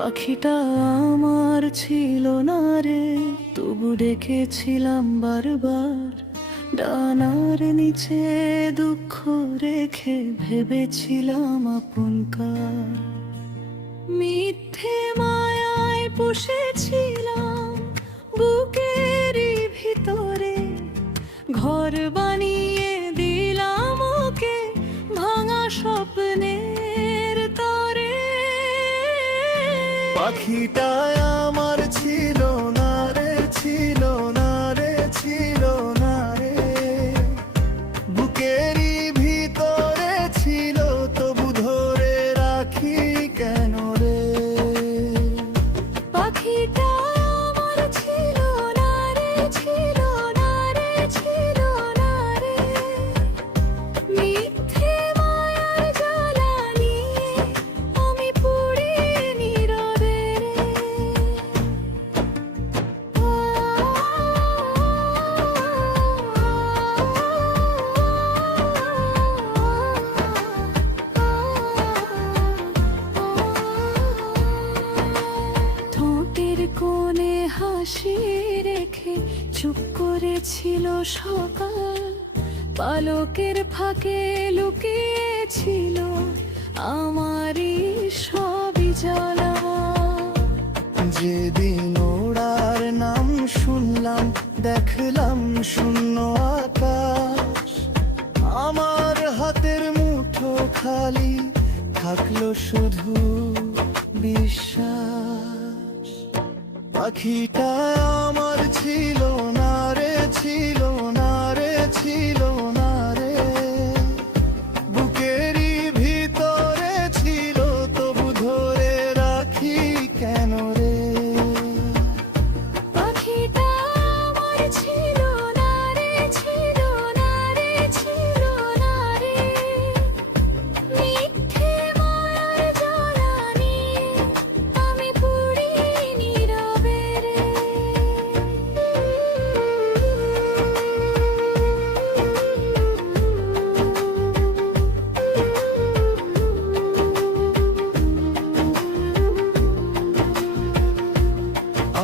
পাখিটা আমার ছিল না রে, তবু ডেকেছিলাম বারবার। ডানার নিচে দুঃখ রেখে ভেবেছিলাম আপনকার। মিথ্যে মায়ায় পুষেছিলাম বুকেরই ভিতরে, ঘর বানিয়ে দিলাম ওকে ভাঙা স্বপ্নের তরে। পাখিটা আমার ছিল না রে, ছিল না রে, ছিল না রে, বুকেরই ভিতরে ছিল, তবু ধরে রাখি কেন রে। পাখিটা আমার ছিল না রে, ছিল না রে, ছিল না রে, মিথ্যে মায়ার জ্বালা নিয়ে আমি পুড়ি নীরবে রে। ঠোঁটের কোণে হাসি রেখে চুপ করেছিল সকাল, পালকের ফাঁকে লুকিয়েছিল আমারই সবই জ্বালা। যেদিন ওড়ার নাম শুনলাম, দেখলাম শূন্য আকাশ, আমার হাতের মুঠো খালি, থাকলো শুধু বিশ্বাস। পাখিটা আমার ছিল না রে, ছিল না রে, ছিল না রে, বুকেরই ভিতরে ছিল, তবু ধরে রাখি কেন রে। পাখিটা আমার ছিল না রে, ছিল না রে, ছিল না রে, মিথ্যে মায়ার জ্বালা নিয়ে আমি পুড়ি নীরবে রে।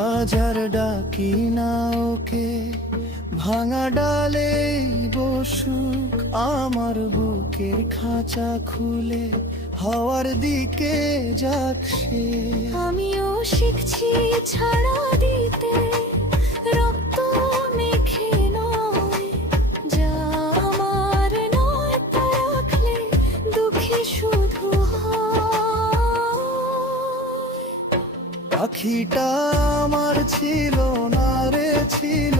আজ আর ডাকি না ওকে, ভাঙা ডালে বসুক, আমার বুকের খাঁচা খুলে হাওয়ার দিকে যাক সে। আমিও শিখছি ছাড়া দিতে, রক্ত মেখে নয়, যা আমার নয় তা রাখলে দুঃখী শুধু হয়। পাখিটা আমার ছিল না রে, ছিল